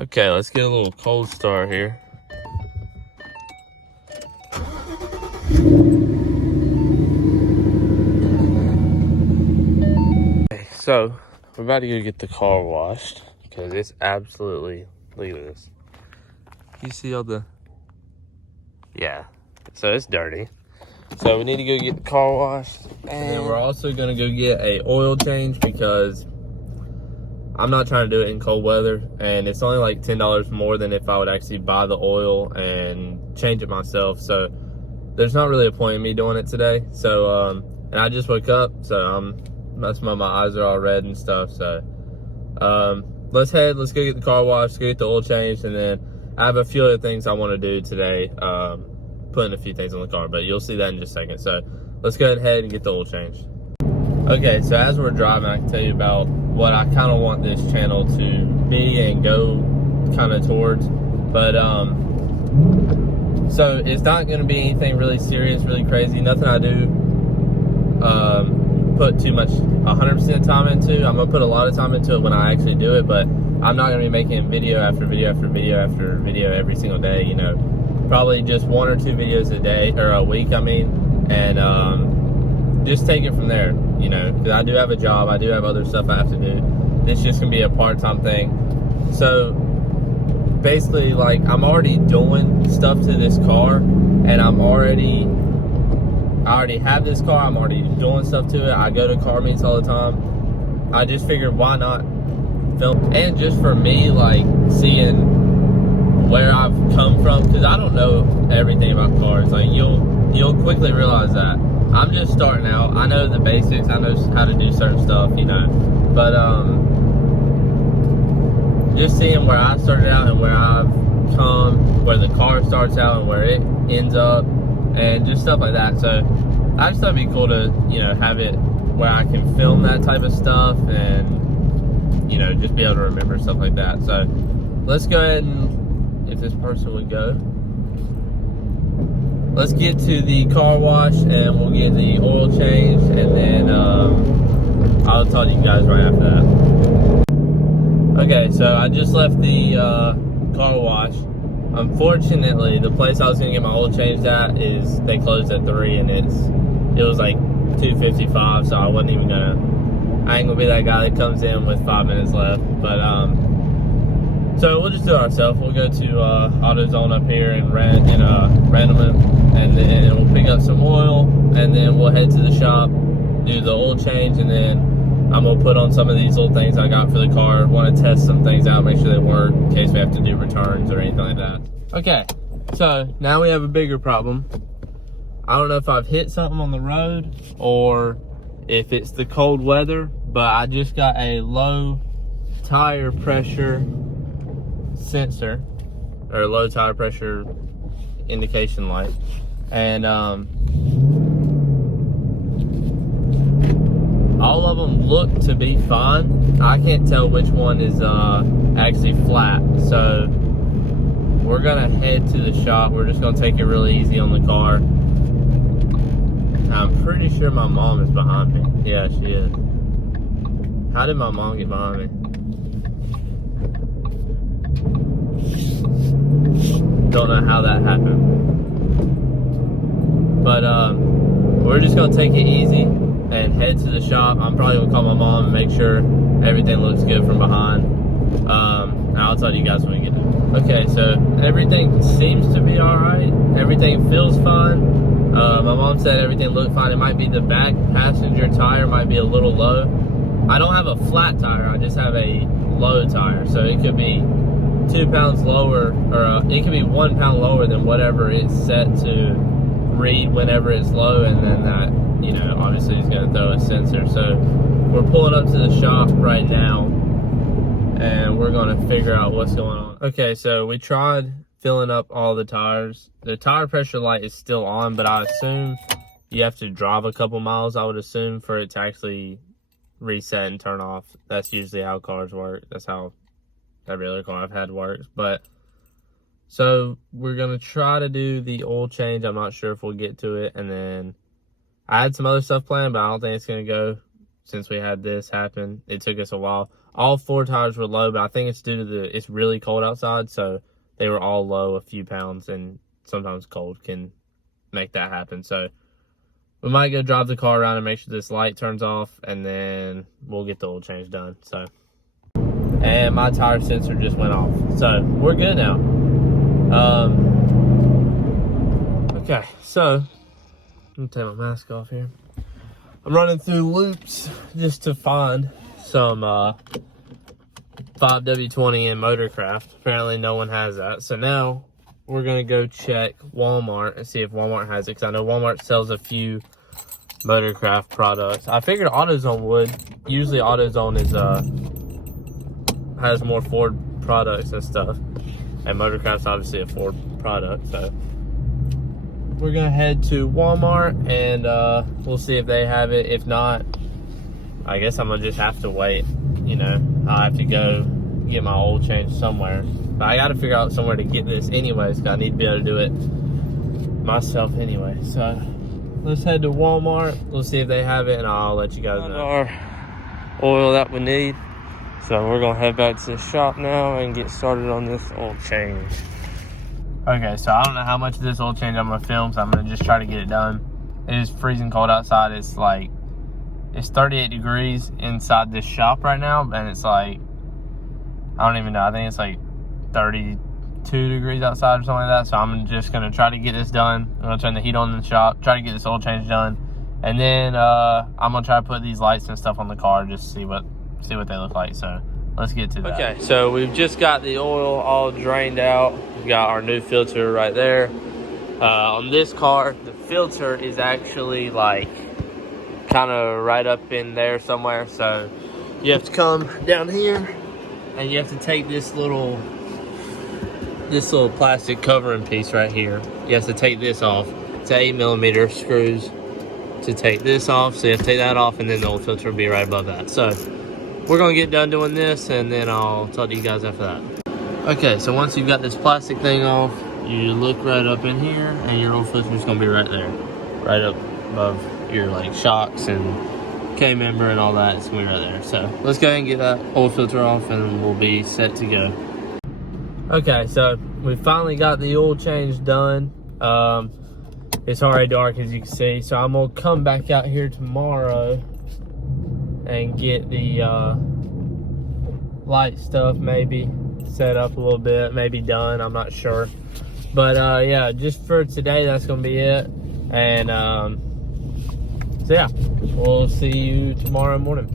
Okay, let's get a little cold start here. Okay, so we're about to go get the car washed because it's absolutely, look at this. You see all the, yeah, so it's dirty. So we need to go get the car washed, and then we're also gonna go get a oil change because I'm not trying to do it in cold weather, and it's only like $10 more than if I would actually buy the oil and change it myself. So there's not really a point in me doing it today. So and I just woke up, so that's why my eyes are all red and stuff. So let's go get the car washed, go get the oil changed, and then I have a few other things I want to do today, putting a few things on the car, but you'll see that in just a second. So let's go ahead and get the oil changed. Okay, so as we're driving, I can tell you about what I kind of want this channel to be and go kind of towards. But so it's not going to be anything really serious, really crazy. Nothing I do put too much 100% time into. I'm gonna put a lot of time into it when I actually do it, but I'm not gonna be making video after video after video after video every single day. You know, probably just 1 or 2 videos a day, or a week, I mean, and just take it from there. You know, because I do have a job, I do have other stuff I have to do. It's just gonna be a part-time thing. So basically, like, I'm already doing stuff to this car, and I already have this car. I'm already doing stuff to it. I go to car meets all the time. I just figured, why not film? And just for me, like, seeing where I've come from, because I don't know everything about cars. Like, you'll quickly realize that I'm just starting out. I know the basics. I know how to do certain stuff, you know. But just seeing where I started out and where I've come, where the car starts out and where it ends up, and just stuff like that. So I just thought it'd be cool to, you know, have it where I can film that type of stuff and, you know, just be able to remember stuff like that. So let's go ahead and, if this person would go, let's get to the car wash and we'll get the oil changed, and then I'll tell you guys right after that. Okay, so I just left the car wash. Unfortunately, the place I was gonna get my oil changed at they closed at 3, and it was like 2:55, so I ain't gonna be that guy that comes in with 5 minutes left. But so we'll just do it ourselves. We'll go to AutoZone up here and Randleman, and then we'll pick up some oil, and then we'll head to the shop, do the oil change, and then I'm gonna put on some of these little things I got for the car. Want to test some things out, make sure they work in case we have to do returns or anything like that. Okay, so now we have a bigger problem. I don't know if I've hit something on the road or if it's the cold weather, but I just got a low tire pressure sensor, or low tire pressure indication light, and all of them look to be fine. I can't tell which one is actually flat. So we're gonna head to the shop. We're just gonna take it really easy on the car. I'm pretty sure my mom is behind me. Yeah, she is. How did my mom get behind me? Don't know how that happened. But we're just gonna take it easy and head to the shop. I'm probably gonna call my mom and make sure everything looks good from behind. And I'll tell you guys when we get there. Okay, so everything seems to be all right. Everything feels fine. My mom said everything looked fine. It might be the back passenger tire might be a little low. I don't have a flat tire. I just have a low tire, so it could be 2 pounds lower, or it could be 1 pound lower than whatever it's set to read whenever it's low, and then that, you know, obviously is going to throw a sensor. So we're pulling up to the shop right now, and we're going to figure out what's going on. Okay, so we tried filling up all the tires. The tire pressure light is still on, but I assume you have to drive a couple miles, I would assume, for it to actually reset and turn off. That's usually how cars work. That's how every other car I've had works. But so we're gonna try to do the oil change. I'm not sure if we'll get to it, and then I had some other stuff planned, but I don't think it's gonna go since we had this happen. It took us a while. all 4 tires were low, but I think it's due to it's really cold outside, so they were all low a few pounds, and sometimes cold can make that happen. So we might go drive the car around and make sure this light turns off, and then we'll get the oil change done. So, and my tire sensor just went off, so we're good now. Okay, so I'm gonna take my mask off here. I'm running through loops just to find some 5W20 in Motorcraft. Apparently no one has that. So now we're gonna go check Walmart and see if Walmart has it, because I know Walmart sells a few Motorcraft products. I figured AutoZone would. Usually AutoZone is has more Ford products and stuff, and Motorcraft's obviously a Ford product. So we're gonna head to Walmart and we'll see if they have it. If not, I guess I'm gonna just have to wait. You know, I have to go get my oil change somewhere. But I gotta figure out somewhere to get this anyways, because I need to be able to do it myself anyway. So let's head to Walmart. We'll see if they have it, and I'll let you guys know. Our oil that we need. So we're gonna head back to the shop now and get started on this oil change. Okay, so I don't know how much of this oil change I'm gonna film, so I'm gonna just try to get it done. It is freezing cold outside. It's 38 degrees inside this shop right now, and it's like, I don't even know, I think it's like 32 degrees outside or something like that. So I'm just gonna try to get this done. I'm gonna turn the heat on in the shop, try to get this oil change done, and then I'm gonna try to put these lights and stuff on the car just to see what they look like. So let's get to that. Okay, so we've just got the oil all drained out. We've got our new filter right there. On this car, the filter is actually like kind of right up in there somewhere. So you have to come down here and you have to take this little plastic covering piece right here. You have to take this off. It's 8mm screws to take this off. So you have to take that off, and then the oil filter will be right above that. So we're gonna get done doing this, and then I'll talk to you guys after that. Okay, so once you've got this plastic thing off, you look right up in here, and your oil filter is gonna be right there, right up above your like shocks and K-member and all that. It's gonna be right there. So let's go ahead and get that oil filter off, and we'll be set to go. Okay, so we finally got the oil change done. It's already dark, as you can see, so I'm gonna come back out here tomorrow and get the light stuff maybe set up a little bit, maybe done, I'm not sure. But yeah, just for today, that's gonna be it. And so yeah, we'll see you tomorrow morning.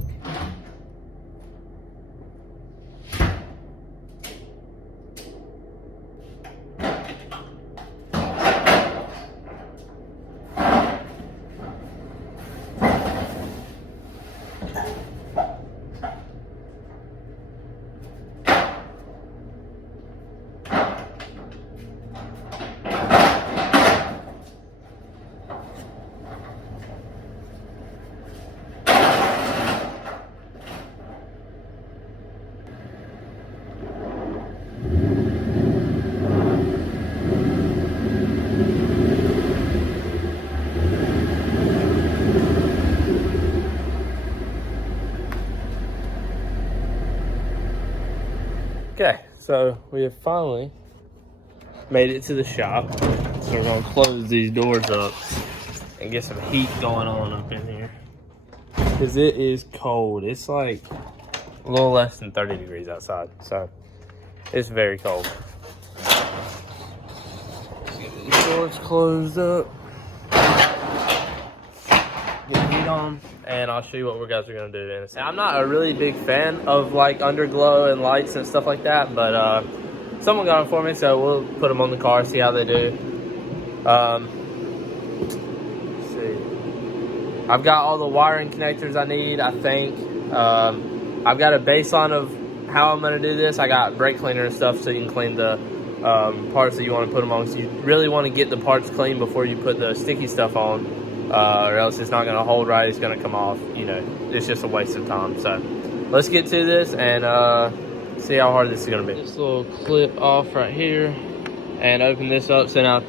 Okay, so we have finally made it to the shop. So we're gonna close these doors up and get some heat going on up in here, because it is cold. It's like a little less than 30 degrees outside, so it's very cold. Get these doors closed up, get the heat on, and I'll show you what we guys are gonna do in a second. I'm not a really big fan of like underglow and lights and stuff like that, but someone got them for me, so we'll put them on the car, see how they do. Let's see. I've got all the wiring connectors I need, I think. I've got a baseline of how I'm gonna do this. I got brake cleaner and stuff, so you can clean the parts that you want to put them on. So you really want to get the parts clean before you put the sticky stuff on, or else it's not gonna hold right. It's gonna come off. You know, it's just a waste of time. So let's get to this and see how hard this is gonna be. This little clip off right here, and open this up. So now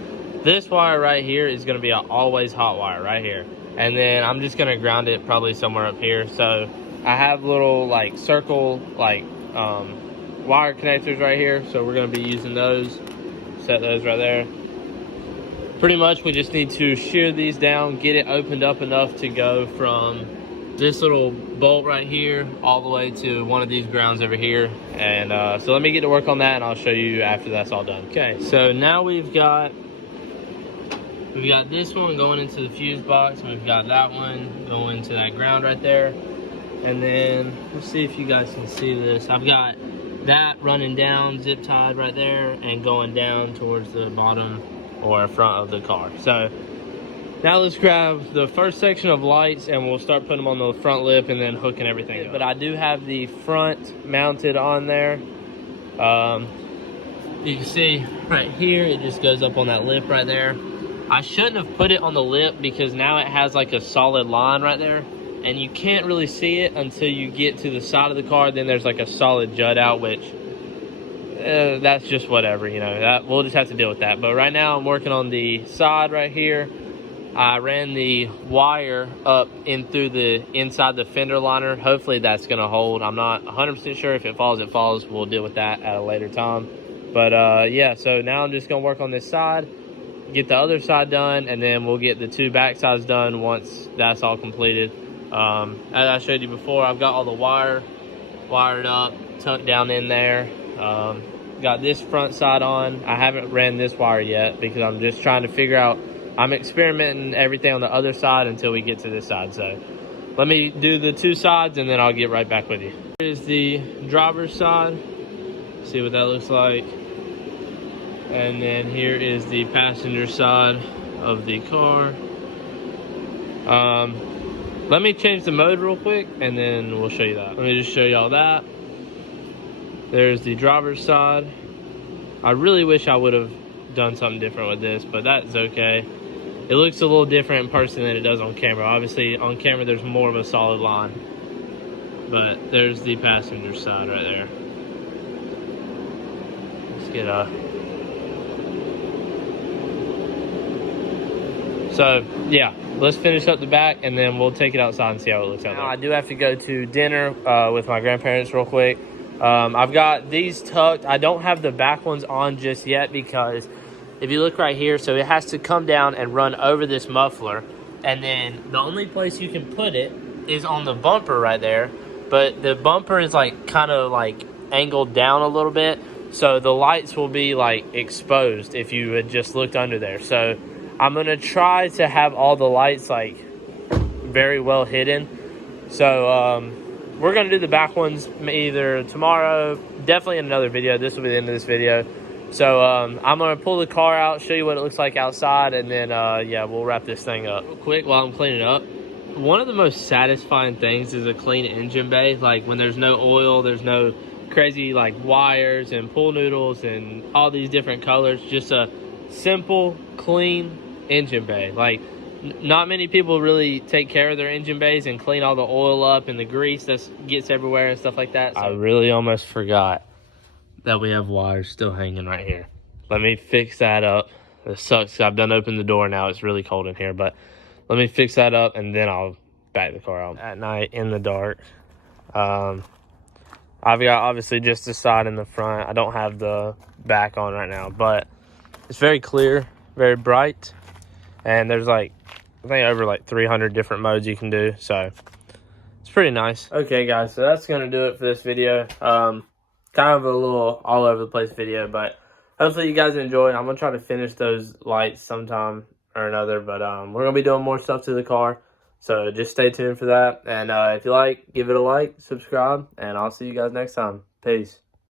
this wire right here is gonna be an always hot wire right here, and then I'm just gonna ground it probably somewhere up here. So I have little like circle like wire connectors right here, so we're going to be using those. Set those right there. Pretty much we just need to shear these down, get it opened up enough to go from this little bolt right here all the way to one of these grounds over here. And so let me get to work on that, and I'll show you after that's all done. Okay, so now we've got this one going into the fuse box, and we've got that one going to that ground right there. And then let's see if you guys can see this. I've got that running down, zip tied right there, and going down towards the bottom or front of the car. So now let's grab the first section of lights, and we'll start putting them on the front lip and then hooking everything up. But I do have the front mounted on there. You can see right here, it just goes up on that lip right there. I shouldn't have put it on the lip because now it has like a solid line right there, and you can't really see it until you get to the side of the car. Then there's like a solid jut out, which that's just whatever, you know, that we'll just have to deal with that. But right now I'm working on the side right here. I ran the wire up in through the inside the fender liner. Hopefully that's gonna hold. I'm not 100% sure. If it falls, it falls. We'll deal with that at a later time. But yeah, so now I'm just gonna work on this side, get the other side done, and then we'll get the two back sides done once that's all completed. As I showed you before, I've got all the wire wired up, tucked down in there. Got this front side on. I haven't ran this wire yet because I'm just trying to figure out, I'm experimenting everything on the other side until we get to this side. So let me do the two sides and then I'll get right back with you. Here's the driver's side. See what that looks like. And then here is the passenger side of the car. Let me change the mode real quick and then we'll show you that. Let me just show y'all that. There's the driver's side. I really wish I would have done something different with this, but that's okay. It looks a little different in person than it does on camera. Obviously on camera there's more of a solid line. But there's the passenger side right there. Let's get a... So yeah, let's finish up the back and then we'll take it outside and see how it looks out there. Now, I do have to go to dinner with my grandparents real quick. I've got these tucked. I don't have the back ones on just yet because if you look right here, so it has to come down and run over this muffler, and then the only place you can put it is on the bumper right there, but the bumper is like kind of like angled down a little bit, so the lights will be like exposed if you had just looked under there. So I'm gonna try to have all the lights like very well hidden. So we're gonna do the back ones either tomorrow, definitely in another video. This will be the end of this video. So I'm gonna pull the car out, show you what it looks like outside, and then yeah, we'll wrap this thing up. Real quick while I'm cleaning up, one of the most satisfying things is a clean engine bay. Like when there's no oil, there's no crazy like wires and pool noodles and all these different colors, just a simple, clean engine bay. Like not many people really take care of their engine bays and clean all the oil up and the grease that gets everywhere and stuff like that. So I really almost forgot that we have wires still hanging right here. Let me fix that up. It sucks. I've done opened the door now. It's really cold in here, but let me fix that up and then I'll back the car out. At night in the dark, I've got obviously just the side and the front. I don't have the back on right now, but it's very clear, very bright, and there's like I think over like 300 different modes you can do, so it's pretty nice. Okay guys, so that's gonna do it for this video. Kind of a little all over the place video, but hopefully you guys enjoyed. I'm gonna try to finish those lights sometime or another, but we're gonna be doing more stuff to the car, so just stay tuned for that. And if you like, give it a like, subscribe, and I'll see you guys next time. Peace.